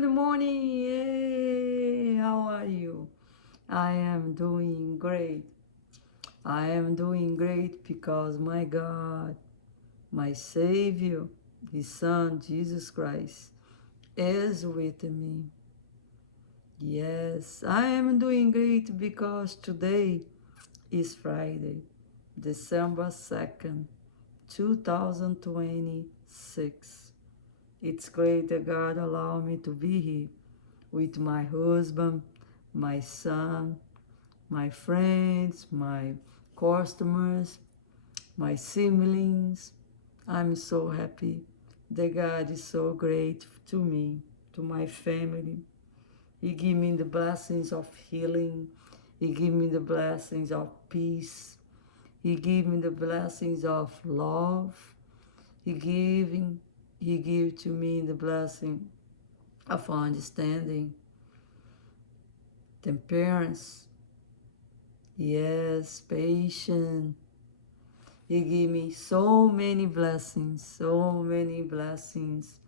good morning. Hey, how are you? I am doing great. I am doing great because my God, my Savior, His Son, Jesus Christ, is with me. Yes, I am doing great because today is Friday, December 2nd, 2026. It's great that God allowed me to be here with my husband, my son, my friends, my customers, my siblings. I'm so happy that God is so great to me, to my family. He give me the blessings of healing. He give me the blessings of peace. He give me the blessings of love. He give to me the blessing of understanding, temperance, yes, patience. He gave me so many blessings, so many blessings.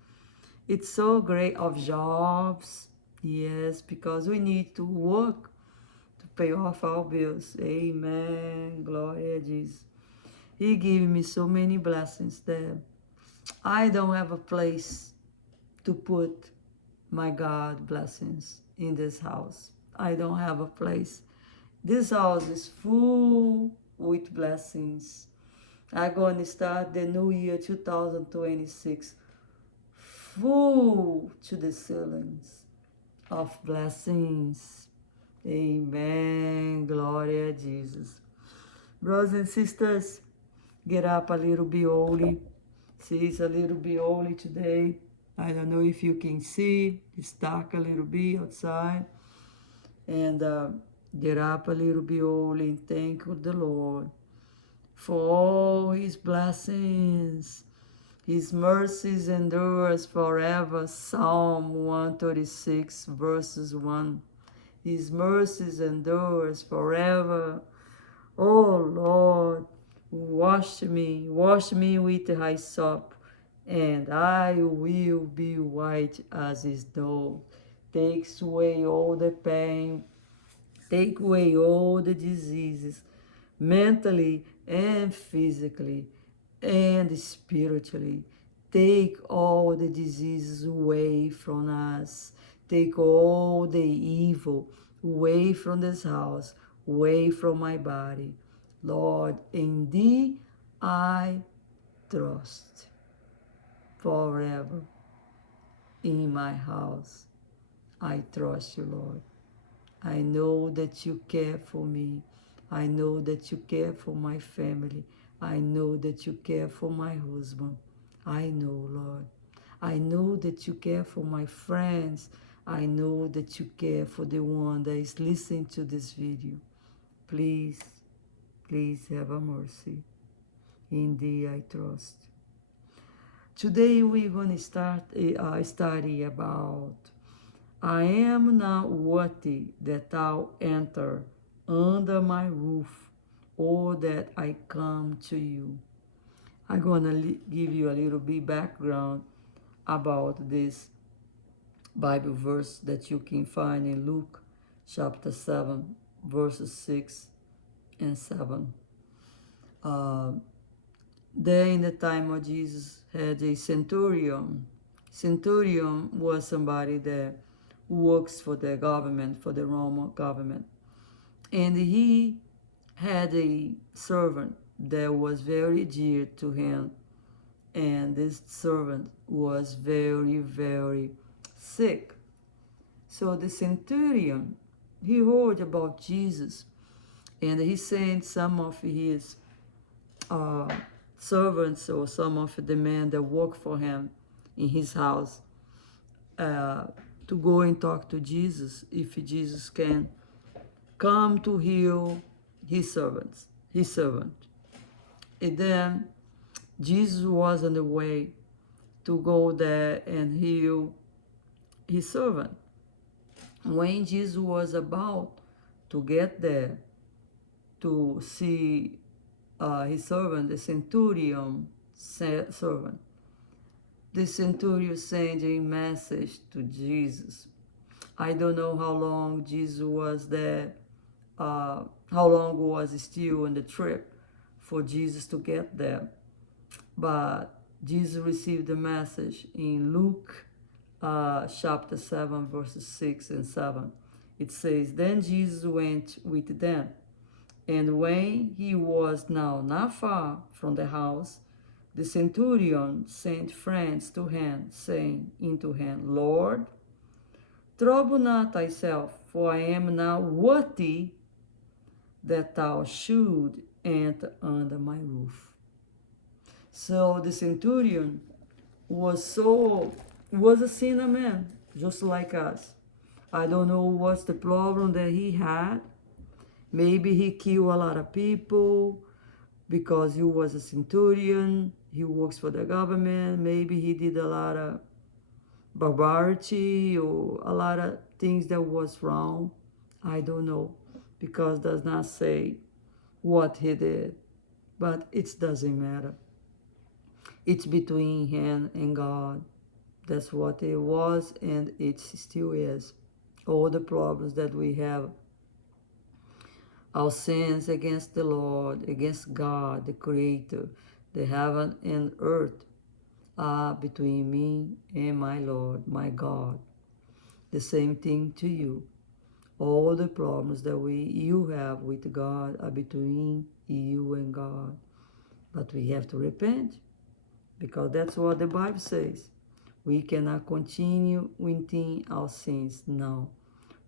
It's so great of jobs, yes, because we need to work to pay off our bills. Amen. Glory to Jesus. He gave me so many blessings that I don't have a place to put my God blessings in this house. I don't have a place. This house is full with blessings. I'm going to start the new year 2026 full to the ceilings of blessings. Amen. Glory to Jesus. Brothers and sisters, get up a little bit early. See, it's a little bit early today. I don't know if you can see. It's dark a little bit outside. And get up a little bit early and thank the Lord for all His blessings. His mercies endures forever. Psalm 136 verses 1. His mercies endures forever. Oh Lord, wash me with hyssop, and I will be white as snow. Takes away all the pain, take away all the diseases, mentally and physically and spiritually. Take all the diseases away from us. Take all the evil away from this house, away from my body. Lord, in Thee I trust forever. In my house, I trust You, Lord. I know that You care for me. I know that You care for my family. I know that You care for my husband. I know, Lord. I know that You care for my friends. I know that You care for the one that is listening to this video. Please, please have a mercy. In Thee I trust. Today we're going to start a study about I am not worthy that thou enter under my roof, or that I come to you. I'm going to give you a little bit background about this Bible verse that you can find in Luke chapter 7, verses 6 and 7. There in the time of Jesus had a centurion. Centurion was somebody that works for the government, for the Roman government. And he had a servant that was very dear to him. And this servant was very, very sick. So the centurion, he heard about Jesus, and he sent some of his servants or some of the men that work for him in his house to go and talk to Jesus if Jesus can come to heal his servant. And then Jesus was on the way to go there and heal his servant. When Jesus was about to get there to see his servant, the centurion servant, the centurion sent a message to Jesus. I don't know how long Jesus was there, how long was still on the trip for Jesus to get there. But Jesus received the message in Luke chapter 7, verses 6 and 7. It says, Then Jesus went with them, and when he was now not far from the house, the centurion sent friends to him, saying unto him, Lord, trouble not thyself, for I am now worthy that thou should enter under my roof. So the centurion was a sinner man, just like us. I don't know what's the problem that he had. Maybe he killed a lot of people because he was a centurion. He works for the government. Maybe he did a lot of barbarity or a lot of things that was wrong. I don't know, because it does not say what he did. But it doesn't matter. It's between him and God. That's what it was, and it still is. All the problems that we have, our sins against the Lord, against God, the Creator, the heaven and earth, are between me and my Lord, my God. The same thing to you. All the problems that you have with God are between you and God. But we have to repent, because that's what the Bible says. We cannot continue within our sins now.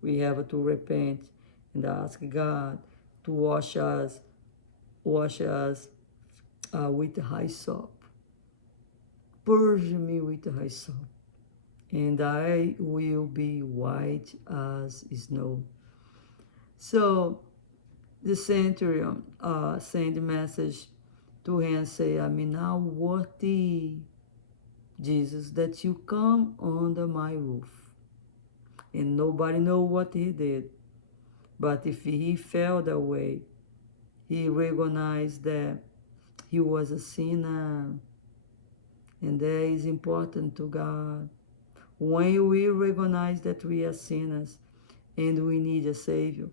We have to repent and ask God to wash us with hyssop. Purge me with hyssop, and I will be white as snow. So the centurion sent a message to him and say, I'm now worthy, Jesus, that you come under my roof. And nobody know what he did. But if he felt that way, he recognized that he was a sinner. And that is important to God. When we recognize that we are sinners and we need a Savior,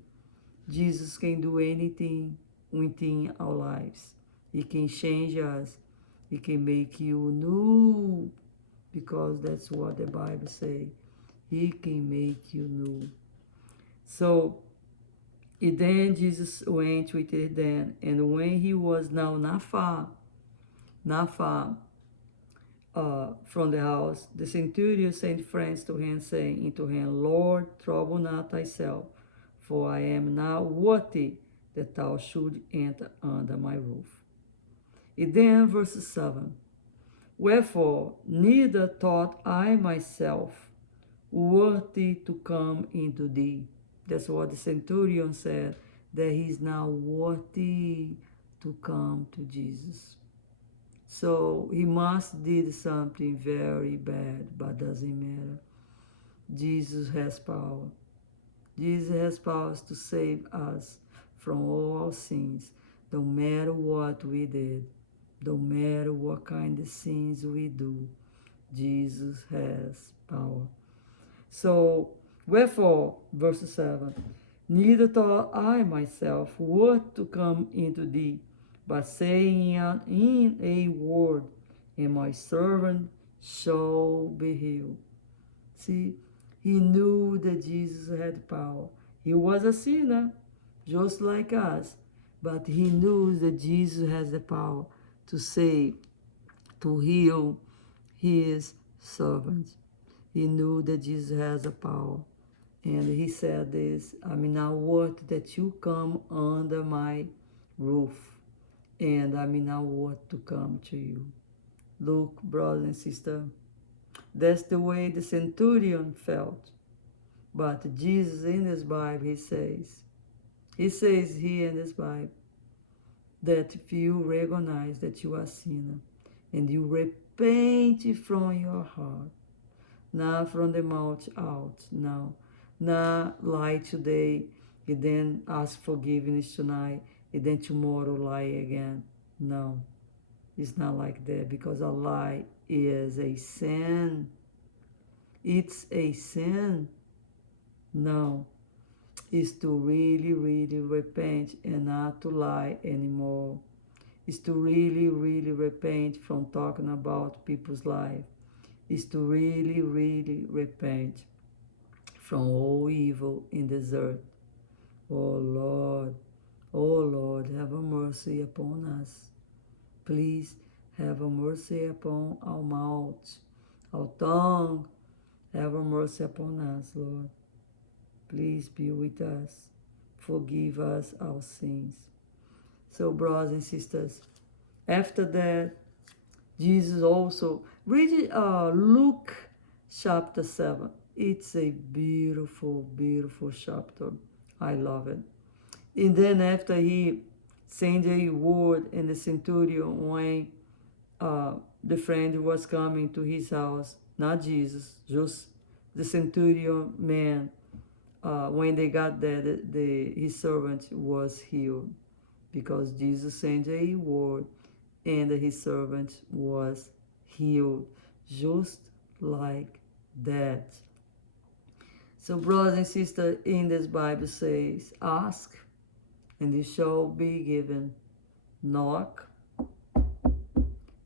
Jesus can do anything within our lives. He can change us. He can make you new, because that's what the Bible says. He can make you new. So then Jesus went with them, and when he was now not far from the house, the centurion sent friends to him, saying unto him, Lord, trouble not thyself, for I am now worthy that thou should enter under my roof. And then verse 7, Wherefore neither thought I myself worthy to come into thee. That's what the centurion said, that he's now worthy to come to Jesus. So he must did something very bad, but doesn't matter. Jesus has power. Jesus has power to save us from all our sins, no matter what we did, no matter what kind of sins we do. Jesus has power. So, wherefore, verse 7, neither thought I myself worth to come into thee, but saying in a word, and my servant shall be healed. See, he knew that Jesus had power. He was a sinner, just like us, but he knew that Jesus has the power to save, to heal his servants. He knew that Jesus has the power. And he said this, I'm now worth that you come under my roof, and I'm now worth to come to you. Look, brother and sister, that's the way the centurion felt. But Jesus in this Bible, he says here in this Bible, that if you recognize that you are a sinner, and you repent from your heart, not from the mouth out, no, not lie today, and then ask forgiveness tonight, and then tomorrow lie again. No. It's not like that, because a lie is a sin. It's a sin. No, it's to really, really repent and not to lie anymore. It's to really, really repent from talking about people's life. It's to really, really repent from all evil in this earth. Oh Lord, oh Lord, have a mercy upon us. Please have a mercy upon our mouths, our tongue. Have a mercy upon us, Lord. Please be with us. Forgive us our sins. So, brothers and sisters, after that, Jesus also, read Luke chapter 7. It's a beautiful, beautiful chapter. I love it. And then after he sent a word, and the centurion, when the friend was coming to his house, not Jesus, just the centurion man, when they got there, his servant was healed, because Jesus sent a word and his servant was healed, just like that. So, brothers and sisters, in this Bible says, ask and it shall be given. Knock,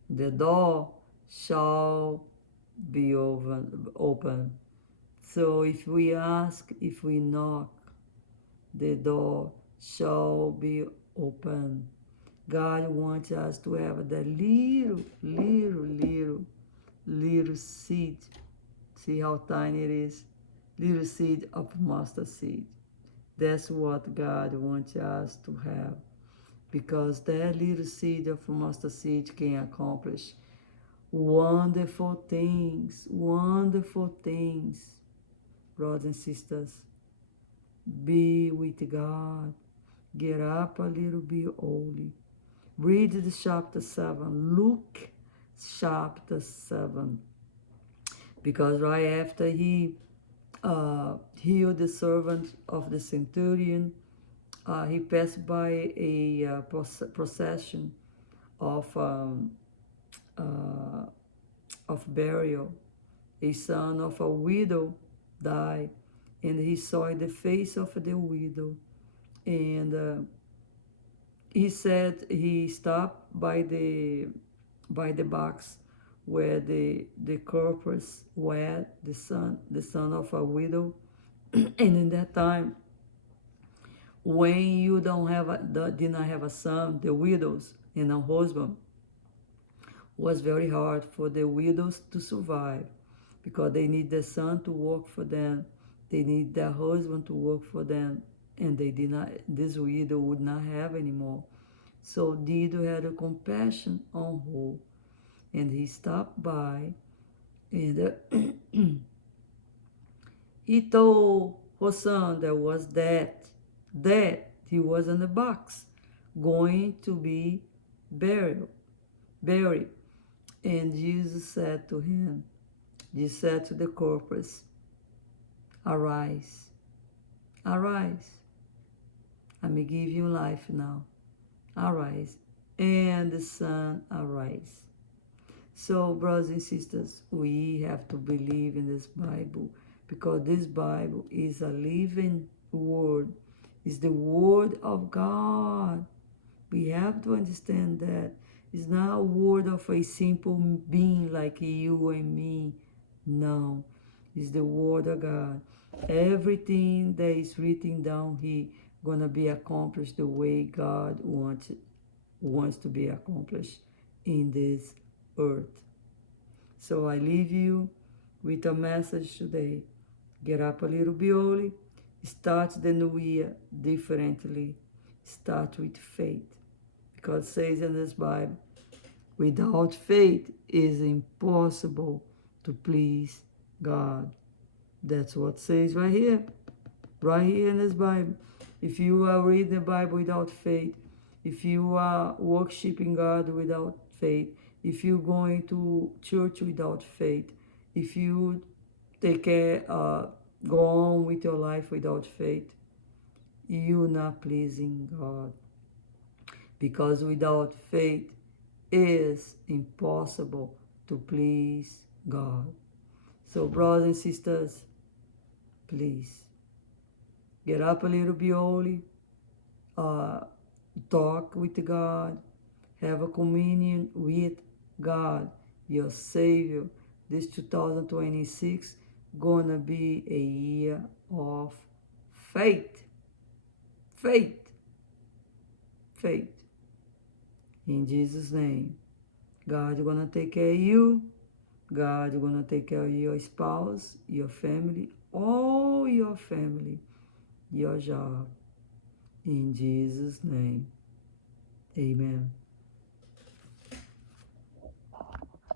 the door shall be open. So if we ask, if we knock, the door shall be open. God wants us to have that little seed. See how tiny it is? Little seed of mustard seed. That's what God wants us to have. Because that little seed of mustard seed can accomplish wonderful things. Wonderful things. Brothers and sisters, be with God. Get up a little bit early. Read the chapter 7. Luke chapter 7. Because right after he healed the servant of the centurion, he passed by a procession of burial. A son of a widow died, and he saw the face of the widow, and he said he stopped by the box where the corpse were, the son of a widow. And in that time, when you did not have a son, the widows and a husband, was very hard for the widows to survive, because they need the son to work for them, they need their husband to work for them, and they did not. This widow would not have anymore. So Dido had a compassion on her, and he stopped by, and he told her son that was that he was in the box, going to be buried. And Jesus said to him, Jesus said to the corpse, arise, arise. I may give you life now. Arise. And the son arise. So, brothers and sisters, we have to believe in this Bible, because this Bible is a living word. It's the word of God. We have to understand that it's not a word of a simple being like you and me. No, it's the word of God. Everything that is written down here gonna be accomplished the way God wants to be accomplished in this earth. So I leave you with a message today. Get up a little bit early. Start the new year differently. Start with faith. Because it says in this Bible, without faith it is impossible to please God. That's what it says right here in this Bible. If you are reading the Bible without faith, if you are worshiping God without faith, if you're going to church without faith, if you go on with your life without faith, you're not pleasing God. Because without faith, is impossible to please God. So, brothers and sisters, please get up a little bit early, talk with God, have a communion with God, your Savior. This 2026 gonna be a year of faith, faith, faith. In Jesus' name, God gonna take care of you. God gonna take care of your spouse, your family, all your family, your job. In Jesus' name, amen.